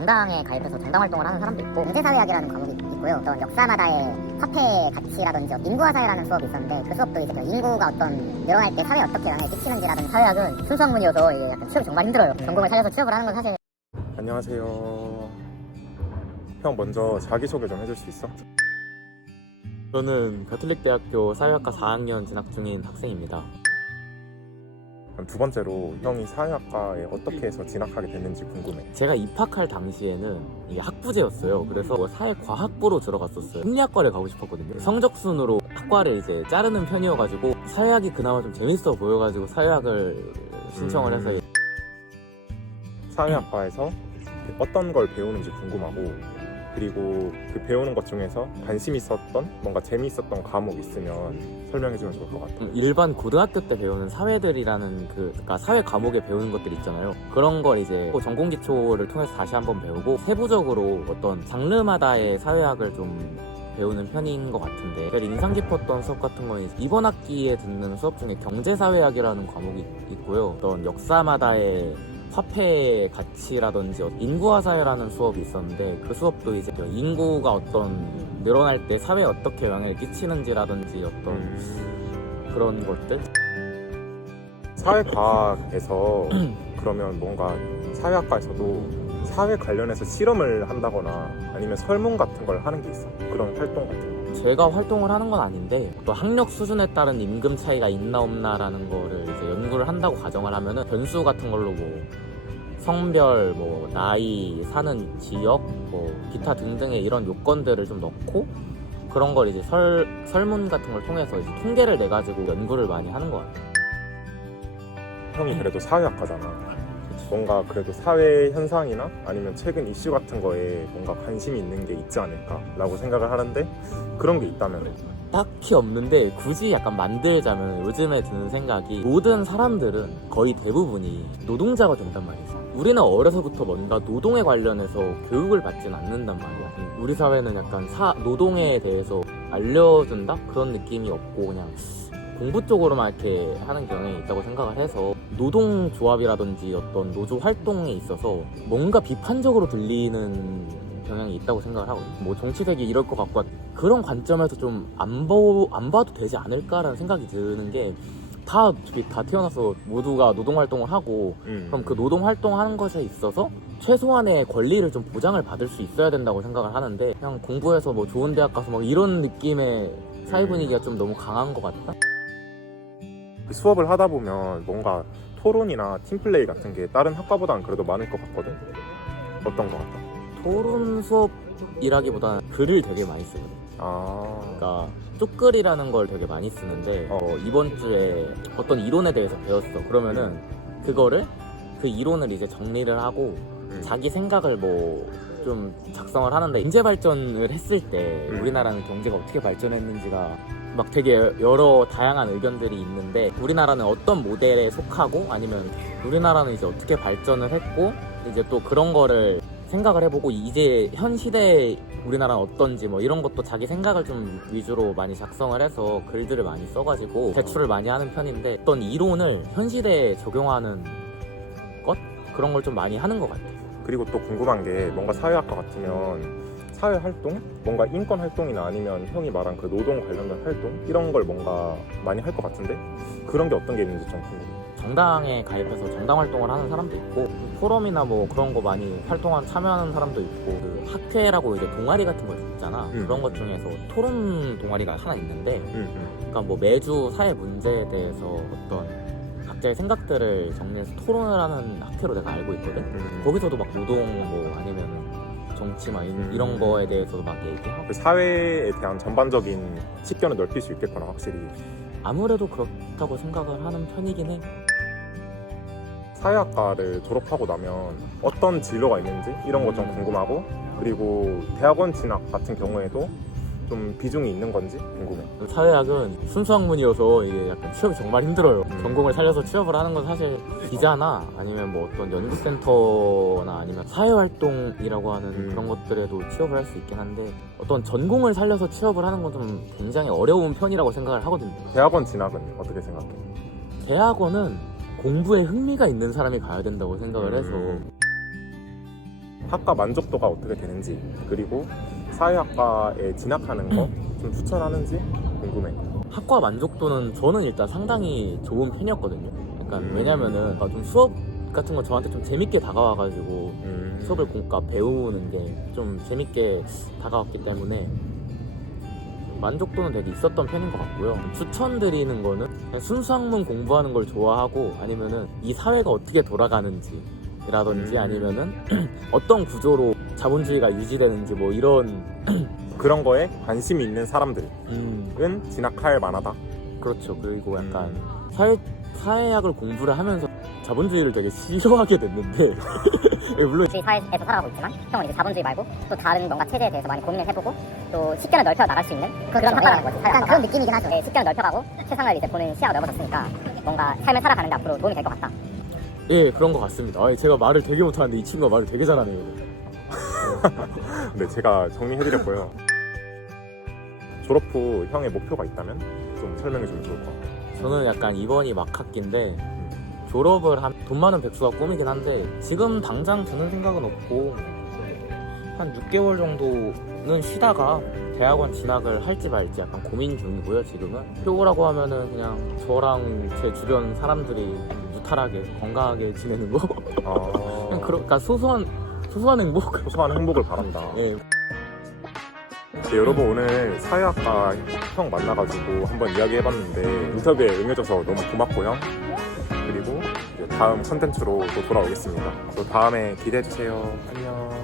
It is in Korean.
정당에 가입해서 정당 활동을 하는 사람도 있고, 경제사회학이라는 과목이 있고요. 어떤 역사마다의 화폐 가치라든지 인구화사회라는 수업이 있었는데, 그 수업도 이제 인구가 어떤 늘어날 때 사회에 어떻게 영향을 끼치는지라든지. 사회학은 순수 학문이어서 이게 약간 취업이 정말 힘들어요. 전공을 살려서 취업을 하는 건 사실. 안녕하세요. 형 먼저 자기소개 좀 해줄 수 있어? 저는 가톨릭대학교 사회학과 4학년 진학 중인 학생입니다. 그럼 두 번째로 형이 사회학과에 어떻게 해서 진학하게 됐는지 궁금해. 제가 입학할 당시에는 이게 학부제였어요. 그래서 사회과학부로 들어갔었어요. 심리학과를 가고 싶었거든요. 성적순으로 학과를 이제 자르는 편이어가지고 사회학이 그나마 좀 재밌어 보여가지고 사회학을 신청을 해서. 사회학과에서 어떤 걸 배우는지 궁금하고, 그리고 그 배우는 것 중에서 관심 있었던 뭔가 재미있었던 과목 있으면 설명해주면 좋을 것 같아. 일반 고등학교 때 배우는 사회들이라는 그러니까 사회 과목에 배우는 것들 있잖아요. 그런 걸 이제 전공 기초를 통해서 다시 한번 배우고, 세부적으로 어떤 장르마다의 사회학을 좀 배우는 편인 것 같은데, 제가 인상 깊었던 수업 같은 건 이번 학기에 듣는 수업 중에 경제사회학이라는 과목이 있고요. 어떤 역사마다의 화폐 가치라든지 인구화사회라는 수업이 있었는데, 그 수업도 이제 인구가 어떤 늘어날 때 사회에 어떻게 영향을 끼치는지라든지 어떤 그런 것들. 사회과학에서 그러면 뭔가 사회학과에서도 사회 관련해서 실험을 한다거나 아니면 설문 같은 걸 하는 게 있어? 그런 활동 같은 거? 제가 활동을 하는 건 아닌데, 또 학력 수준에 따른 임금 차이가 있나 없나라는 거를 이제 연구를 한다고 가정을 하면은 변수 같은 걸로 뭐 성별, 뭐 나이, 사는 지역, 뭐 기타 등등의 이런 요건들을 좀 넣고, 그런 걸 이제 설문 같은 걸 통해서 이제 통계를 내 가지고 연구를 많이 하는 것 같아요. 형이 그래도 사회학과잖아. 뭔가 그래도 사회 현상이나 아니면 최근 이슈 같은 거에 뭔가 관심이 있는 게 있지 않을까라고 생각을 하는데, 그런 게 있다면? 딱히 없는데, 굳이 약간 만들자면 요즘에 드는 생각이, 모든 사람들은 거의 대부분이 노동자가 된단 말이지. 우리는 어려서부터 뭔가 노동에 관련해서 교육을 받진 않는단 말이야. 우리 사회는 약간 노동에 대해서 알려준다? 그런 느낌이 없고 그냥 공부 쪽으로만 이렇게 하는 경향이 있다고 생각을 해서, 노동조합이라든지 어떤 노조 활동에 있어서 뭔가 비판적으로 들리는 경향이 있다고 생각을 하거든요. 뭐 정치색이 이럴 것 같고, 그런 관점에서 좀 안 봐도 되지 않을까라는 생각이 드는 게, 다 태어나서 모두가 노동활동을 하고, 그럼 그 노동활동하는 것에 있어서 최소한의 권리를 좀 보장을 받을 수 있어야 된다고 생각을 하는데, 그냥 공부해서 뭐 좋은 대학 가서 막 이런 느낌의 사회 분위기가 좀 너무 강한 것 같다? 수업을 하다 보면 뭔가 토론이나 팀플레이 같은 게 다른 학과보다는 그래도 많을 것 같거든? 어떤 것 같아? 토론 수업이라기보다는 글을 되게 많이 쓰거든. 그러니까 쪽글이라는 걸 되게 많이 쓰는데, 이번 주에 어떤 이론에 대해서 배웠어. 그러면은 그 이론을 이제 정리를 하고 자기 생각을 뭐 좀 작성을 하는데, 경제 발전을 했을 때 우리나라는 경제가 어떻게 발전했는지가 막 되게 여러 다양한 의견들이 있는데, 우리나라는 어떤 모델에 속하고, 아니면 우리나라는 이제 어떻게 발전을 했고, 이제 또 그런 거를 생각을 해보고, 이제 현 시대에 우리나라는 어떤지 뭐 이런 것도 자기 생각을 좀 위주로 많이 작성을 해서 글들을 많이 써가지고 제출을 많이 하는 편인데, 어떤 이론을 현 시대에 적용하는 것? 그런 걸 좀 많이 하는 것 같아요. 그리고 또 궁금한 게, 뭔가 사회학과 같으면 사회활동? 뭔가 인권활동이나 아니면 형이 말한 그 노동 관련된 활동? 이런 걸 뭔가 많이 할 것 같은데, 그런 게 어떤 게 있는지 좀 궁금해. 정당에 가입해서 정당 활동을 하는 사람도 있고, 포럼이나 뭐 그런 거 많이 참여하는 사람도 있고, 그 학회라고 이제 동아리 같은 거 있잖아. 그런 것 중에서 토론 동아리가 하나 있는데, 그러니까 뭐 매주 사회 문제에 대해서 어떤 각자의 생각들을 정리해서 토론을 하는 학회로 내가 알고 있거든. 거기서도 막 노동 뭐 아니면 정치 막 이런 거에 대해서도 막 얘기하고. 그 사회에 대한 전반적인 식견을 넓힐 수 있겠구나, 확실히. 아무래도 그렇다고 생각을 하는 편이긴 해. 사회학과를 졸업하고 나면 어떤 진로가 있는지 이런 거 좀 궁금하고, 그리고 대학원 진학 같은 경우에도 좀 비중이 있는 건지 궁금해. 사회학은 순수 학문이어서 이게 약간 취업이 정말 힘들어요. 전공을 살려서 취업을 하는 건 사실 기자나 아니면 뭐 어떤 연구센터나 아니면 사회활동이라고 하는 그런 것들에도 취업을 할 수 있긴 한데, 어떤 전공을 살려서 취업을 하는 건 좀 굉장히 어려운 편이라고 생각을 하거든요. 대학원 진학은 어떻게 생각해? 대학원은 공부에 흥미가 있는 사람이 가야 된다고 생각을 해서, 학과 만족도가 어떻게 되는지, 그리고 사회학과에 진학하는 거 좀 추천하는지 궁금해. 학과 만족도는 저는 일단 상당히 좋은 편이었거든요. 약간 왜냐면은 좀 수업 같은 거 저한테 좀 재밌게 다가와가지고 수업을 배우는 게 좀 재밌게 다가왔기 때문에 만족도는 되게 있었던 편인 것 같고요. 추천드리는 거는 그냥 순수학문 공부하는 걸 좋아하고 아니면은 이 사회가 어떻게 돌아가는지 라든지 아니면은 어떤 구조로 자본주의가 유지되는지 뭐 이런 그런 거에 관심이 있는 사람들은 진학할 만하다. 그렇죠. 그리고 약간 사회학을 공부를 하면서 자본주의를 되게 싫어하게 됐는데 물론 이 사회에서 살아가고 있지만 형은 이제 자본주의 말고 또 다른 뭔가 체제에 대해서 많이 고민을 해보고 또 식견을 넓혀 나갈 수 있는 그런 학과라는 거지. 약간 그런 느낌이긴 하죠. 네, 식견을 넓혀가고 세상을 이제 보는 시야가 넓어졌으니까 뭔가 삶을 살아가는데 앞으로 도움이 될 것 같다. 예, 그런 것 같습니다. 제가 말을 되게 못하는데 이 친구가 말을 되게 잘하네요. 네, 제가 정리해드렸고요. 졸업 후 형의 목표가 있다면 좀 설명해주면 좋을 것 같아요. 저는 약간 이번이 막학기인데 졸업을 한 돈 많은 백수가 꿈이긴 한데 지금 당장 드는 생각은 없고 한 6개월 정도는 쉬다가 대학원 진학을 할지 말지 약간 고민 중이고요. 지금은 표고라고 하면은 그냥 저랑 제 주변 사람들이 무탈하게 건강하게 지내는 거 그러니까 소소한 행복? 소소한 행복을 바란다. 네. 네, 여러분 오늘 사회학과 형 만나가지고 한번 이야기해봤는데 인터뷰에 응해줘서 너무 고맙고 형. 그리고 이제 다음 컨텐츠로 또 돌아오겠습니다. 또 다음에 기대해주세요. 안녕.